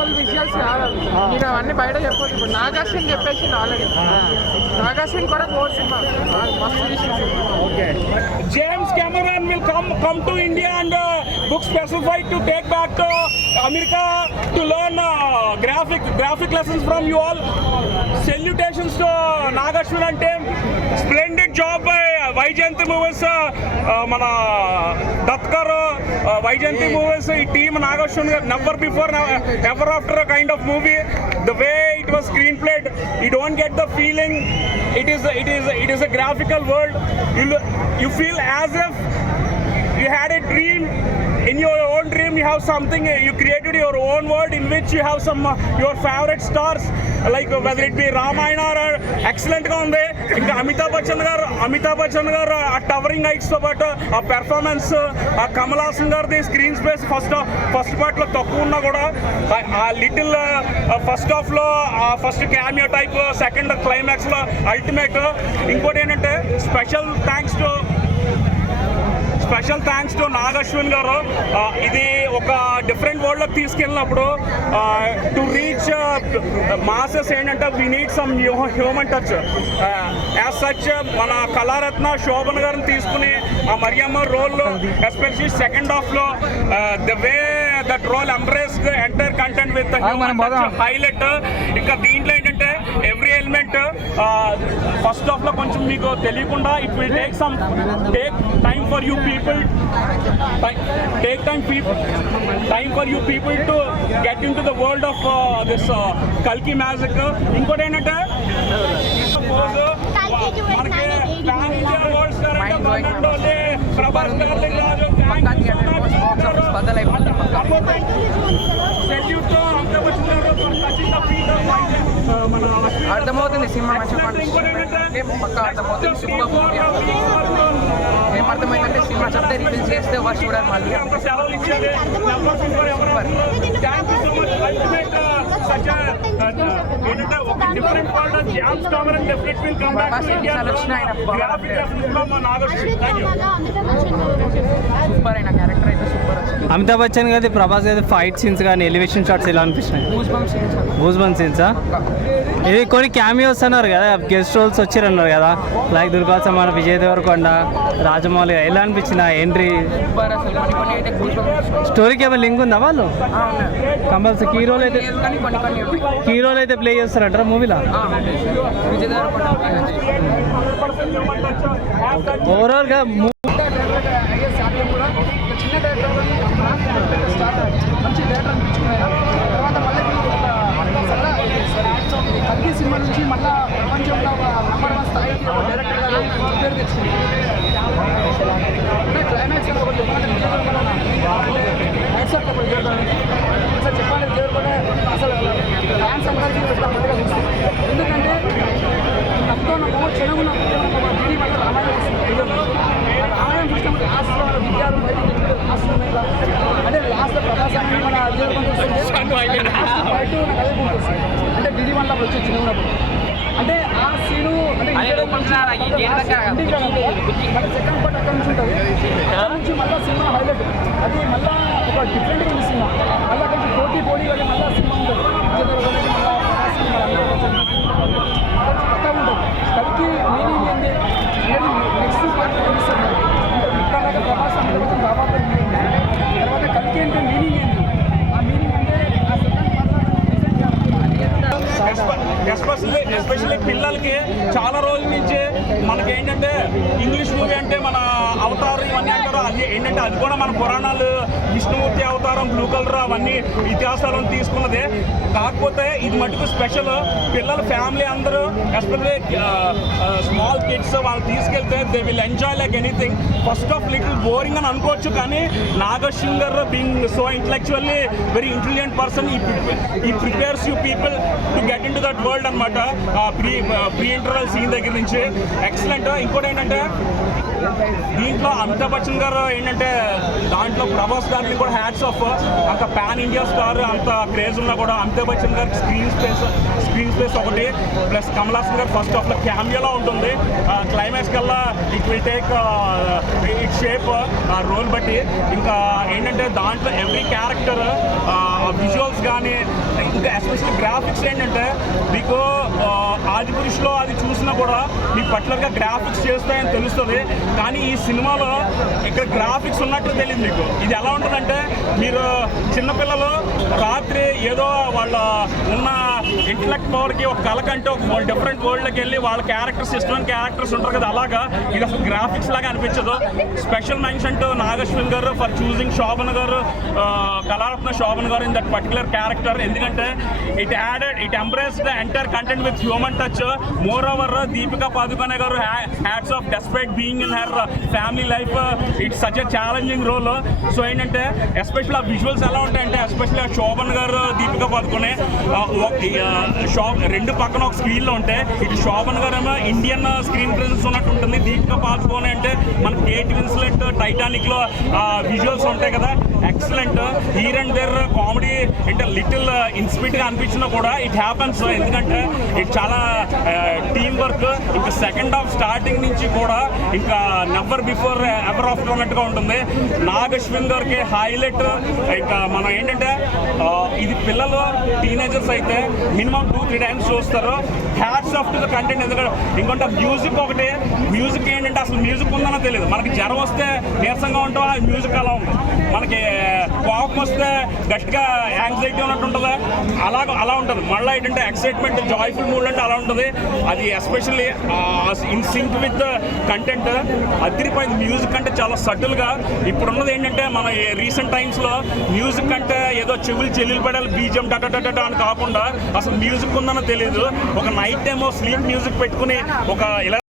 Normal visuals కావాలి నేను అవన్నీ బయట చెప్పచ్చు ఇప్పుడు నాగాసీన్ చెప్పేసి ఆల్రెడీ నాగాసీన్ కూడా గోల్ cinema. James Cameron will come come to India and book specified to take back to America to learn graphic graphic lessons from you all salutations to Nagarjuna అంటే splendid job by Vyjayanthi movies మన దత్కర్ Uh, Vaijanti movies, team Nagashun, never before, ever after a kind of movie. The way it was screenplayed, you don't get the feeling. It is, it is, it is a graphical world. You, you feel as if you had a dream in your own dream you have something you created your own world in which you have some uh, your favorite stars like whether it be Ramayana ఎక్సలెంట్గా ఉంది. ఇంకా అమితాబ్ బచ్చన్ గారు అమితాబ్ బచ్చన్ గారు ఆ towering హైట్స్తో పాటు ఆ performance ఆ కమల్ హాసన్ గారిది స్క్రీన్ స్పేస్ ఫస్ట్ ఫస్ట్ పార్ట్లో తక్కువ ఉన్నా కూడా ఆ- ఆ లిటిల్ ఫస్ట్ హాఫ్లో ఆ ఫస్ట్ క్యామియో టైప్ సెకండ్ క్లైమాక్స్లో అల్టిమేట్ ఇంకోటి ఏంటంటే special thanks to special thanks to Nag Ashwin garu ఇది ఒక డిఫరెంట్ వరల్డ్లోకి తీసుకెళ్ళినప్పుడు టు రీచ్ మాసెస్ ఏంటంటే we need some human touch as such మన కళారత్న శోభన్ గారిని తీసుకుని ఆ మరియమ్మ రోల్ ఎస్పెషల్లీ సెకండ్ హాఫ్లో the way that role embrace the entire content with highlight ఇంకా దీంట్లో ఏంటంటే ఎవ్రీ ఎలిమెంట్ ఫస్ట్ హాఫ్లో కొంచెం మీకు తెలియకుండా it will take some take time for you people take time people time for you people to get in to the world of this కల్కి magic ఇంకోటి ఏంటంటే మనకి పాన్ ఇండియా వరల్డ్ స్టార్ అంటే ప్రభాస్ గారి రాజు బద్దలైపోతుంది పక్కా సెల్యూట్తో అంతా వచ్చినారు టచింగ్ ద ఫీట్ మన అర్థమవుతుంది సినిమా పండిస్తుంది పక్కా అర్థమవుతుంది? సూపర్ మూవీ ఏమర్థమైందంటే సినిమా చెప్తే రిలీజ్ చేస్తే వర్ష్ చూడాలి మళ్ళీ. ఏంటంటే ఒక different world James Cameron definite will come back Prabhas to India ఎన్నిసార్లు వచ్చినా ఆయన. బాగా గ్రాఫిక్ లెసన్స్లో మా నాగర్జున. థ్యాంక్ యూ సూపర్ అయిన క్యారెక్టర్ అయితే సూపర్ వచ్చింది. అమితాబ్ బచ్చన్ గారి ప్రభాస్ గారి ఫైట్ సీన్స్ కానీ ఎలివేషన్ షాట్స్ ఎలా అనిపిస్తున్నాయి goose bump scenes goose bump సీన్సా ఇది కొన్ని క్యామియోస్ అన్నారు కదా గెస్ట్ రోల్స్ వచ్చారన్నారు కదా. లైక్ దుర్గా సమాన విజయ్ దేవరకొండ రాజమౌళి ఎలా అనిపించింది ఆ ఎంట్రీ అయితే స్టోరీకి ఏమైనా లింక్ ఉందా వాళ్ళు? కంపల్సరీ. హీరోలు అయితే హీరోలు అయితే ప్లే చేస్తారంటారా మూవీలో? ఆ, గా సినిమా నుంచి మళ్ళీ సాధ్యం కూడా ఒక చిన్న థియేటర్ స్టార్ట్ మంచి థియేటర్ అనిపించుకున్నాయి తర్వాత మళ్ళీ ఒక సరదా కల్కి సినిమా నుంచి మళ్ళా ప్రపంచంలో ఒక నంబర్ వన్ స్థాయికి ఒక డైరెక్టర్ గారు పేరు తెచ్చుకుంది అంటే క్లైమాక్స్ ఒకటి చెప్పాలంటే విజయ్ దేవరకొండ హ్యాట్స్ ఆఫ్ ఒకటి విజయ్ దేవరకొండ. అసలు చెప్పాలి విజయ్ దేవరకొండ అసలు ఫ్యాన్స్ అందరికీ ఇట్లా మంచిగా చూస్తుంది ఎందుకంటే తక్కువ మూడు చెడుగున్న దీని వల్ల రామాయణం వస్తుంది రామాయణం చూసినప్పుడు లాస్ట్లో విద్యాలు బయట లాస్ట్ అంటే లాస్ట్ ప్రకాశాన్ని మన బయట నాకు అదే గుర్తొస్తుంది అంటే వచ్చి చిన్నప్పుడు. అంటే ఆ సీను అంటే సెకండ్ పార్ట్ అక్కడ నుంచి ఉంటుంది అక్కడ నుంచి మళ్ళీ సినిమా హైలైట్ అది మళ్ళీ ఒక డిఫరెంట్గా ఉంది సినిమా మళ్ళీ కొంచెం పోటీ పోటీ కానీ మళ్ళీ సినిమా ఉంటుంది విజయ్ దేవరకొండకి మళ్ళా ప్రభాస్కి మళ్ళా అందరూ కొంచెం కొత్తగా ఉంటుంది కల్కి మీనింగ్ ఏంటి అనేది నెక్స్ట్ పార్ట్ తెలుస్తుంది అంటే ఇక్కడ ప్రభాస్ అంటే కొంచెం ప్రభావం ఉంది. తర్వాత కల్కి అంటే మీనింగ్ ఏంటి ఆ మీనింగ్ అంటే ఆ సెకండ్ ఎస్పెషల్లీ ఎస్పెషల్లీ పిల్లలకి చాలా రోజుల నుంచి మనకి ఏంటంటే ఇంగ్లీష్ మూవీ అంటే మన అవతారం ఇవన్నీ అంటారు అది ఏంటంటే అది కూడా మన పురాణాలు విష్ణుమూర్తి అవతారం బ్లూ కలర్ అవన్నీ ఇతిహాసాలను తీసుకున్నదే. కాకపోతే ఇది మటుకు స్పెషల్. పిల్లల ఫ్యామిలీ అందరూ ఎస్పెషల్లీ స్మాల్ కిడ్స్ వాళ్ళు తీసుకెళ్తే they will enjoy like anything. First of little boring అని అనుకోవచ్చు కానీ Nagarjun garu being so intellectually very intelligent person. ఈ prepares you people to get in to that world అనమాట pre pre interval scene దగ్గర నుంచి. Excellent ఇంకోటి ఏంటంటే దీంట్లో అమితాబ్ బచ్చన్ గారు ఏంటంటే దాంట్లో ప్రభాస్ గారిని కూడా హ్యాట్స్ ఆఫ్ అంత పాన్ ఇండియా స్టార్ అంత క్రేజ్ ఉన్నా కూడా అమితాబ్ బచ్చన్ గారి స్క్రీన్ స్పేస్ స్క్రీన్ స్పేస్ ఒకటి. ప్లస్ కమల్ హాసన్ గారు ఫస్ట్ ఆఫ్లో క్యామియోలో ఉంటుంది. క్లైమాక్స్ కల్లా it will take it shape role బట్టి. ఇంకా ఏంటంటే దాంట్లో ఎవ్రీ క్యారెక్టర్ విజువల్స్ కానీ ఇంకా ఎస్పెషల్ గ్రాఫిక్స్ ఏంటంటే మీకు ఆ, ఆది పురుషులో అది చూసినా కూడా మీకు పర్టికులర్గా గ్రాఫిక్స్ చేస్తాయని తెలుస్తుంది. కానీ ఈ సినిమాలో ఇక్కడ గ్రాఫిక్స్ ఉన్నట్లు తెలియదు మీకు. ఇది ఎలా ఉంటుందంటే మీరు చిన్నపిల్లలు రాత్రి ఏదో వాళ్ళ ఉన్న ఇంటలెక్ట్ పవర్కి ఒక కలకంటే ఒక డిఫరెంట్ వరల్డ్కి వెళ్ళి వాళ్ళ క్యారెక్టర్స్ ఇష్టమైన క్యారెక్టర్స్ ఉంటారు కదా అలాగా ఇది అసలు గ్రాఫిక్స్ లాగా అనిపించదు. స్పెషల్ మెన్షన్ టు నాగశ్విన్ గారు for choosing Shobhan garu Kalaratna Shobhan garu in that particular character ఎందుకంటే it added it empress the entire content with human touch more over Deepika Padukone garu hats off despite being in her family life. It's such a challenging role so ఏంటంటే special ఆ visuals ఎలా ఉంటాయంటే especially ఆ శోభన్ గారు Deepika Padukone show రెండు పక్కన ఒక స్క్రీన్లో ఉంటే ఇటు శోభన్ గారు ఏమో ఇండియన్ స్క్రీన్ ప్రెజెన్స్ ఉన్నట్టు ఉంటుంది. దీపిక పాదుకోని అంటే మన కేట్ విన్స్లెట్ టైటానిక్లో విజువల్స్ ఉంటాయి కదా. Excellent here and there comedy అంటే లిటిల్ ఇన్స్పిట్గా అనిపించినా కూడా ఇట్ హ్యాపన్స్ ఎందుకంటే ఇది చాలా టీం వర్క్ ఇంకా సెకండ్ హాఫ్ స్టార్టింగ్ నుంచి కూడా ఇంకా నెవర్ బిఫోర్ ఎవర్ ఆఫ్టర్ అన్నట్టుగా ఉంటుంది. నాగశ్విన్ గారికి హైలైట్ లైక్ eh, మనం ఏంటంటే eh, ఇది పిల్లలు టీనేజర్స్ అయితే మినిమం టూ త్రీ టైమ్స్ చూస్తారు. Hats off to the content ఎందుకంటే ఇంకొంటే మ్యూజిక్ ఒకటి మ్యూజిక్ ఏంటంటే అసలు మ్యూజిక్ ఉందనో తెలియదు మనకి జ్వరం వస్తే నీరసంగా ఉంటాం మ్యూజిక్ అలా ఉంది. మనకి కోపం వస్తే గట్టిగా యాంగ్జైటీ ఉన్నట్టు ఉంటుంది. అలా అలా ఉంటుంది. మళ్ళీ ఏంటంటే ఎక్సైట్మెంట్ జాయ్ఫుల్ మూడ్ అంటే అలా ఉంటుంది. అది especially in sync with content అదిరిపోయింది. మ్యూజిక్ అంటే చాలా సటిల్గా ఇప్పుడున్నది ఏంటంటే మన రీసెంట్ టైమ్స్లో మ్యూజిక్ అంటే ఏదో చెవులు చెల్లిలు పడాలి బీజం డట అని కాకుండా అసలు మ్యూజిక్ ఉందని తెలియదు ఒక నైట్ టైం స్లీప్ మ్యూజిక్ పెట్టుకుని ఒక ఇలా